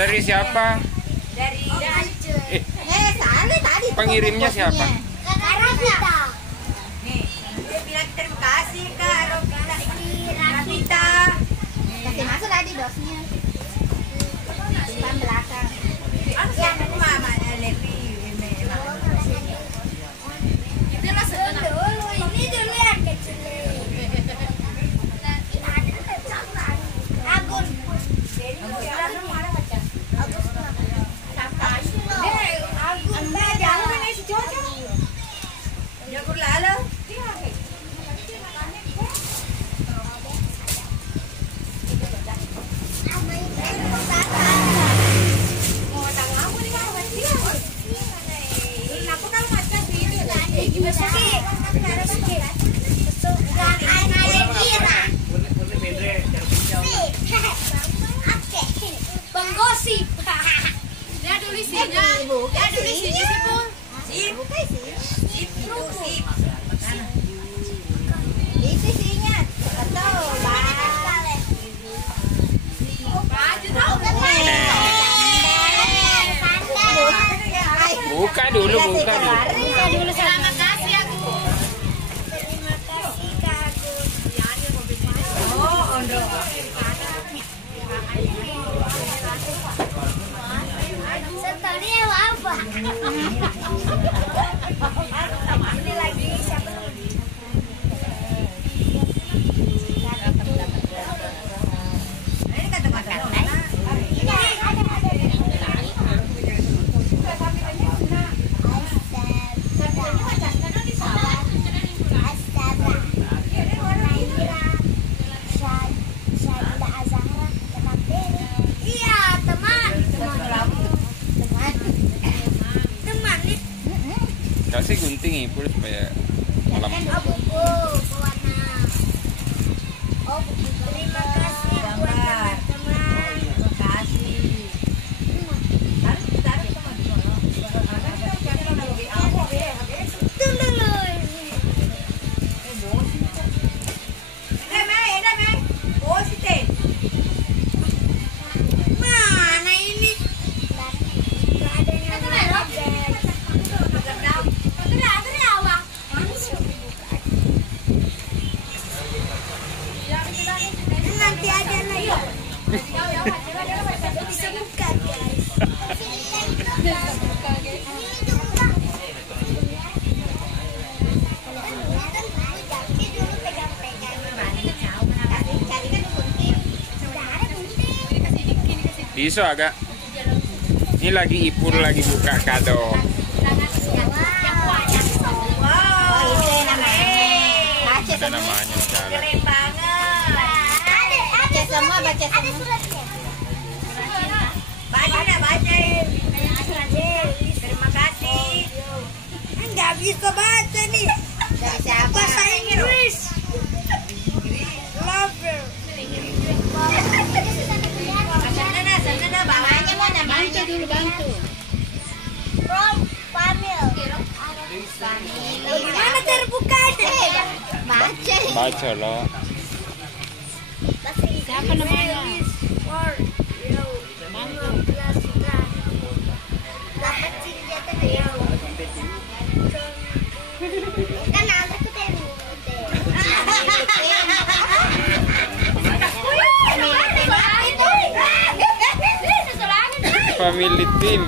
Dari siapa? Dari tadi pengirimnya siapa? Rafita. nih, dia bilang terima kasih Kak Rafita. Kasih masuk tadi dosnya. Simpan belakang. Ya, mama Levi. Ini dulu yang kecil. Agun. Jagur lalo. Penggosip. Dia dulu isinya. Dia dulu isinya sih, Pun. Sip. Sip itu sip. Isinya betul, Bang. Buka dulu, buka dulu. Terima kasih aku. Terima kasih Kak Agus. Oh, ondo. Story apa? Ini lagi siapa lagi? Ini kata-kata. Ini ada. Kasih gunting Ipul supaya malam. Terima kasih buat teman-teman. Terima kasih. Mana ini? Gak ada yang nanti ada lagi. Bisa buka guys. Bisa agak. Ini lagi Ipul lagi buka kado. Ada namanya sekarang. Keren banget. Baca semua. Bacain. Terima kasih. Nggak bisa baca nih. Dari siapa? Bahasa Inggris. Love you. Sana bawahnya mana? Bantu dulu, bantu. From Pamil. Gimana cara bukanya? Baca. Baca loh. Siapa namanya? Family team.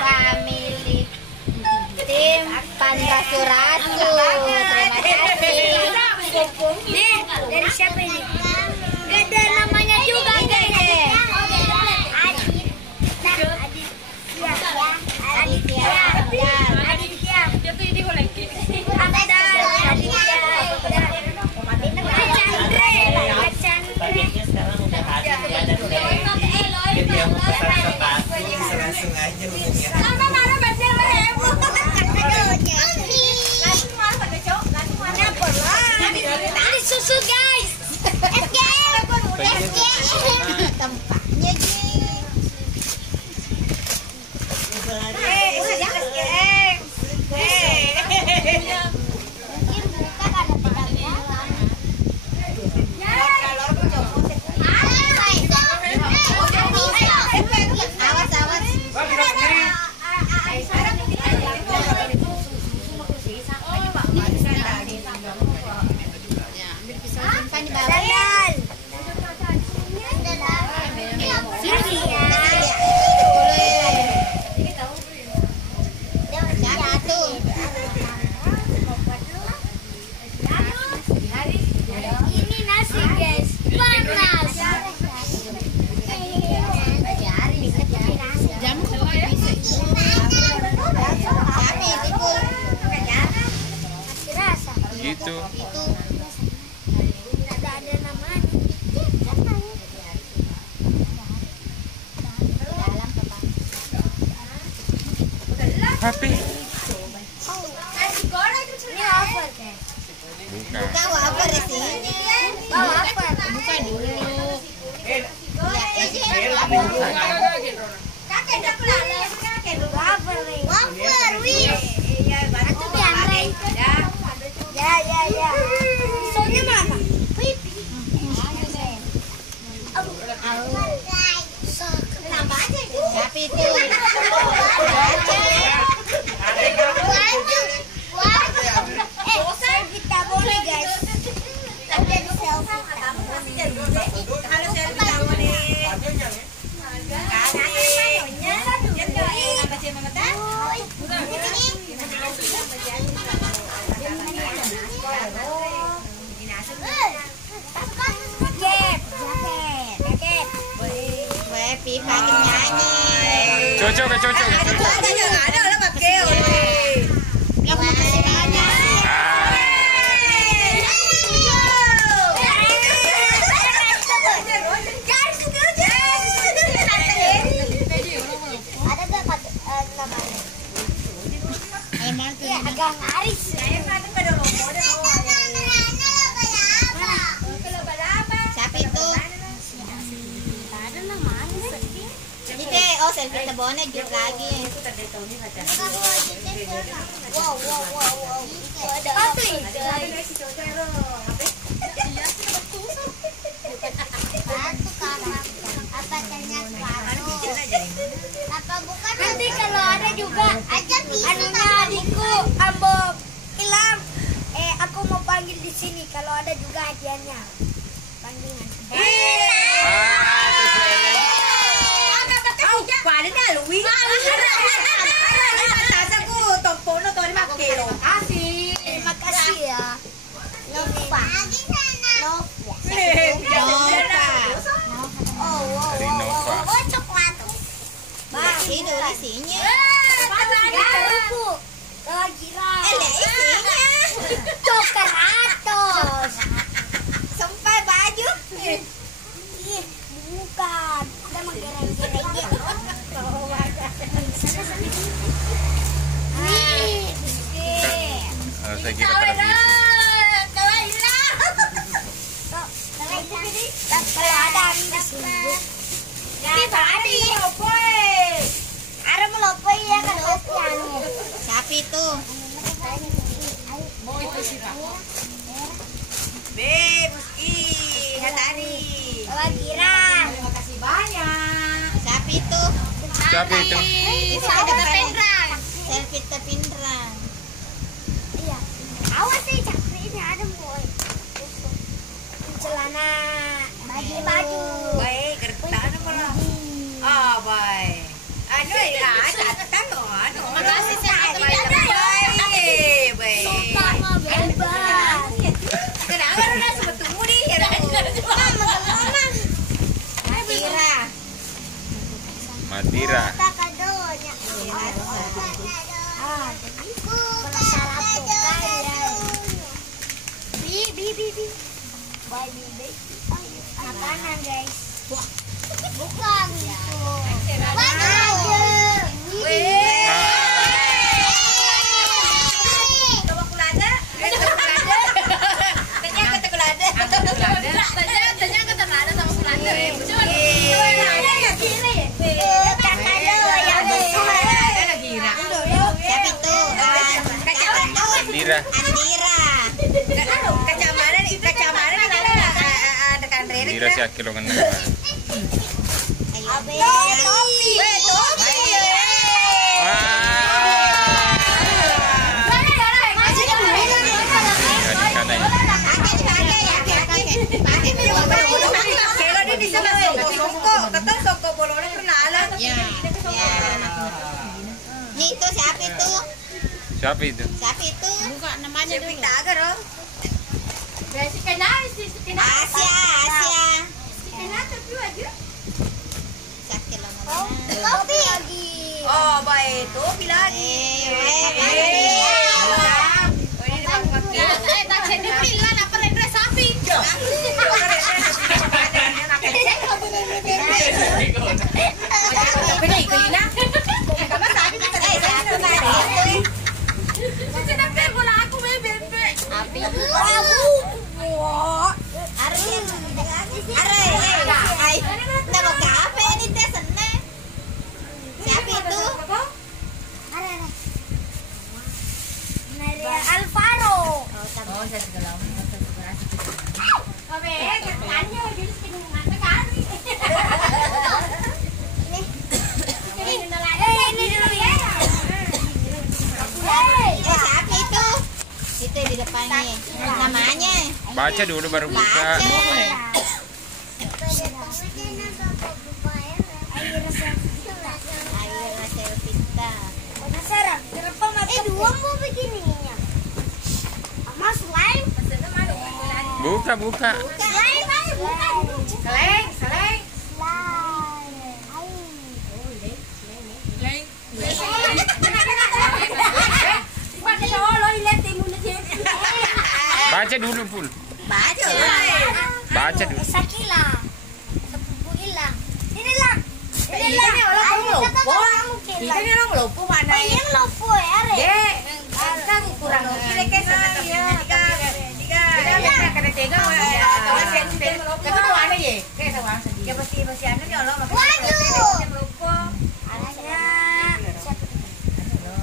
Family tim Pantasurasu. Terima kasih. Nih, dari siapa ini? Gak ada namanya juga guys. Langsung aja ngomongnya. Susu guys. SG. Tempatnya HP. Ini apa teh? Buka. Kau apa di sini? Bawa apa? Buka dulu. Kakek dah pulang. Kakek dulu. Wafer nih. Wafer, wih. Iya, Itu diantre. Ya. Soalnya mana? Kenapa aja itu? Tapi itu. Kita boleh guys. Ada di selfie. Harus selfie kamu nih. Pipa nyanyi. Cocok. Ada lah pakai. Kamu kasih banyak. Ada gak namanya? Ya, agak ngaris. Siapa itu? Ada namanya. Ini oh selfie tebonnya gitu lagi. Wow. Ada apa itu? Satu kakak. Apa ternyata? Apa bukan? Nanti kalau ada juga aja anunya adikku Ambo Ilham. Aku mau panggil di sini kalau ada juga hadiahnya. Panggilan. Terima kasih ya. Nova. Dari Nova. Oh, coklat. Bang, itu isinya. Kira. Isinya. Coklat. Sampai baju. Bukan. Ada menggereng-gerengnya. Saya kira televisi. Kalau ada di sini. Ada melopoi ya kan Siapa itu? Oh, itu sih, Pak. Hatari. Kira. Terima kasih banyak. Siapa itu? Siapa itu? Selfie tepindrang. Iya. Awas sih cakri ini ada boy. Celana baju. Baik, kertas apa lah? Oh, baik. Anu ya, catatan anu. Makasih sehat. Baik. Sama bebas. Kenapa lu udah sempat tunggu nih? Madira. Kadonya. Bi. Makanan guys. Bukan itu. Baju aja. Coba kulada. Tanya kata kulada. Tanya ke Terlada sama Kulada. Siapa itu? Andira. Kacamata ada kan Rere. Andira si Akil kan. Topi. Itu siapa itu? Siapa itu? Siapa itu? Buka namanya dulu. Asia. Sakit lah. Topi lagi. Oh, baik. Topi lagi. Baca dulu baru buka. Buka. Seleng. Baca dulu, Pul. Baca dulu. Sakila. Sepupu hilang. Ini lang. Ini orang lupa. Ini orang lupa mana? Ini lupa ya, Re. Dek, kan kurang kira ke sana tiga. Kada tega ya. Kedua ana ye. Kayak tawang sedih. Ya pasti anu ni Allah makan. Waduh. Lupa. Anaknya.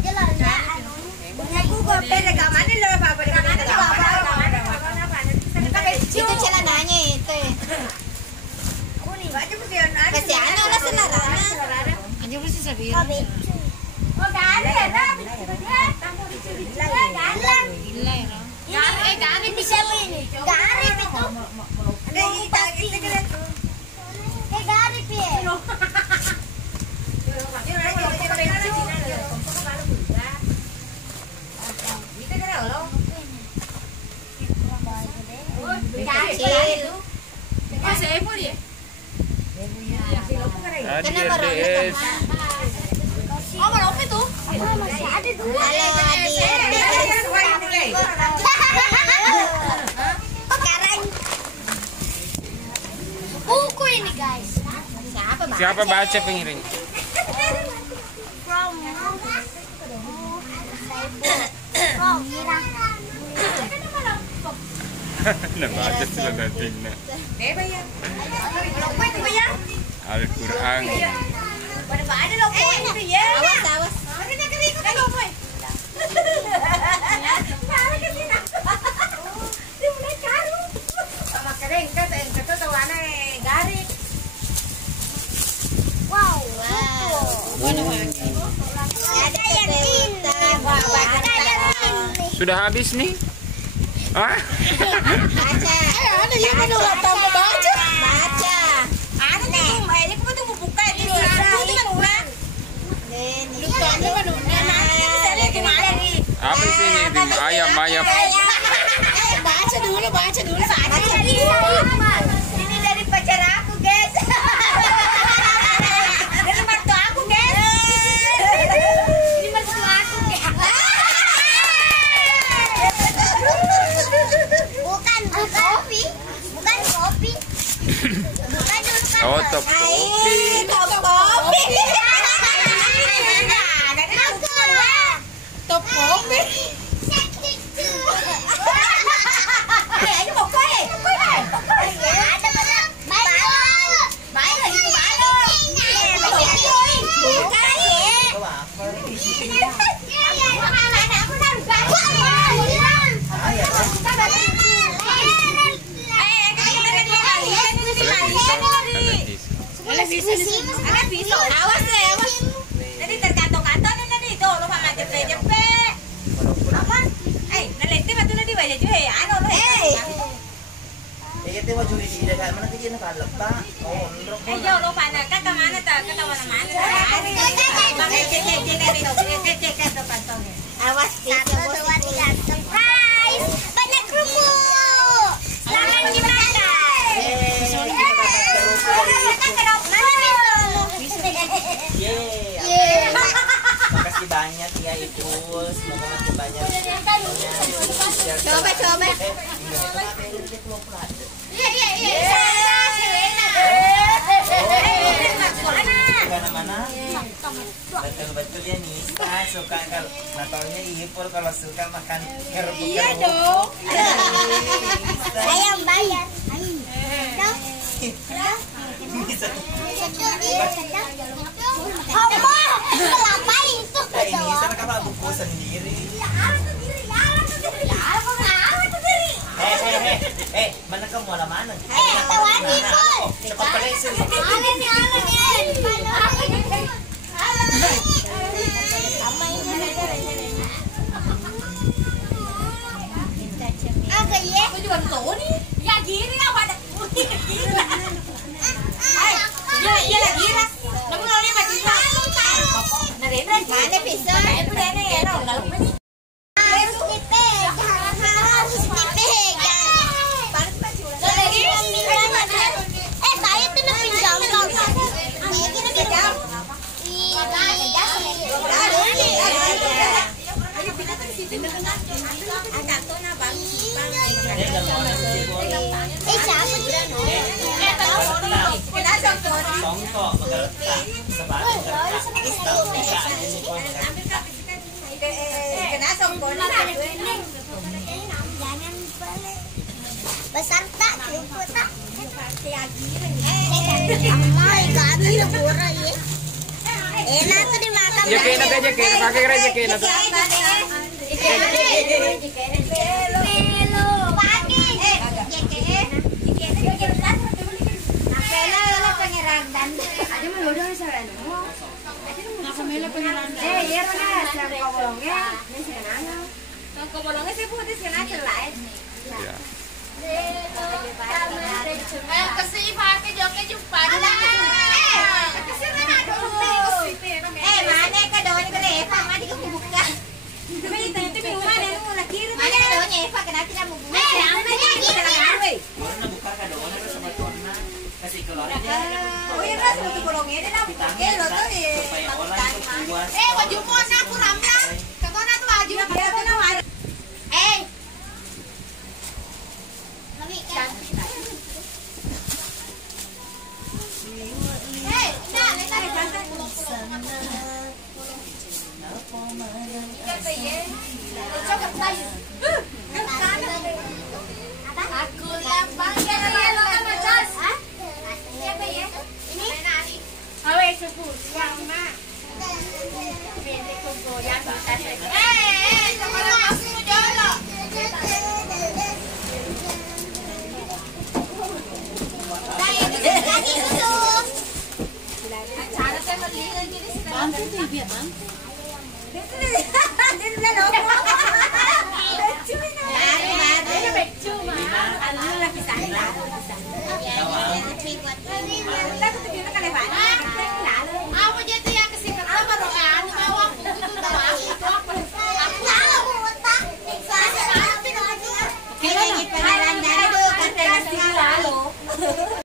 Jelasnya anu. Aku kok beda ke mana lo apa ke mana? Itu celananya itu. Kuning. Baju mesti anu. Kasi ano na senarana. Anjo mesti sabi. Oh, galing na. Galing. Gari bisa ini. Gari itu. Ada kita kira. Gari pi. Adik. Oh, kalau itu? Masih ada dua. Sekarang buku ini guys. Siapa baca pengiring? Nah, baca sudah nanti. Al-Quran. Awas. Wow. Ada yang ini. Sudah habis nih? Ah? Baca. Ada yang mana orang tahu baca? Baca. Ada nih, ini pun tuh buka di luar. Itu kan ulang. Apa sih ini? Ayam. Baca dulu. Ini dari pacar aku, guys. Dari mertua aku, guys. Ini mertua aku, guys. Bukan kopi. Bukan dulu kan. Oh, top kopi. Top kopi. Ini mau kue. Awas deh. Nanti tergantung-gantung nih tuh, lo makan cepet-cepet. Apa? Nalenti batu nanti baca juga ya, anu lo. Kita mau juri di dalam mana kita nak lepas. Oh, Jauh lo pandang kan ke mana tak? Ke mana-mana. Cek tuh pantaunya. Awas 1, 2, 3. Surprise! Banyak kerupuk. Selamat dimakan. Makasih banyak ya Ibu. Semoga makin banyak. Coba. Mana-mana. Betul-betul ya Nisa suka kalau Natalnya Ipul kalau suka makan kerupuk. Iya dong. Ayam bayar. Apa? Ngapain itu? Nisa kan buku sendiri. Mana kamu malah mana? Tawan Ipul. Cepat balik sini. Agak ya. Aku juga tahu nih. bisa. Harus dipegang, harus dipegang. Saya tuh pinjam kau. Songkok bergerak sebagai besar tak lupa tak amai kami lebura ya enak tuh dimakan Ya kayak nanti aja kayak pakai aja kayak nanti. Ya. Kasi pakai joket jumpa. Mana ka daw ni Eva, madi ka buka. Itu minuman yang mau nakir. Mana ka daw ni Eva, kenapa kamu buka? Warna buka kadonya sama warna kasih keluarnya. Oh iya ras untuk bolongnya deh lah. Lo tuh di supaya orang itu puas. Baju mo na kurang lang. Kato na to baju. dia tuh nama. Aku lambang yellow sama jas. Siapa ya? Ini. Awe sebut yang mak. Bende koko yang kita saya. Kalau aku dulu. lagi susu Cara saya melihat jadi sedang. Baru. Beccu mah. Anu lagi sana. ya buat ini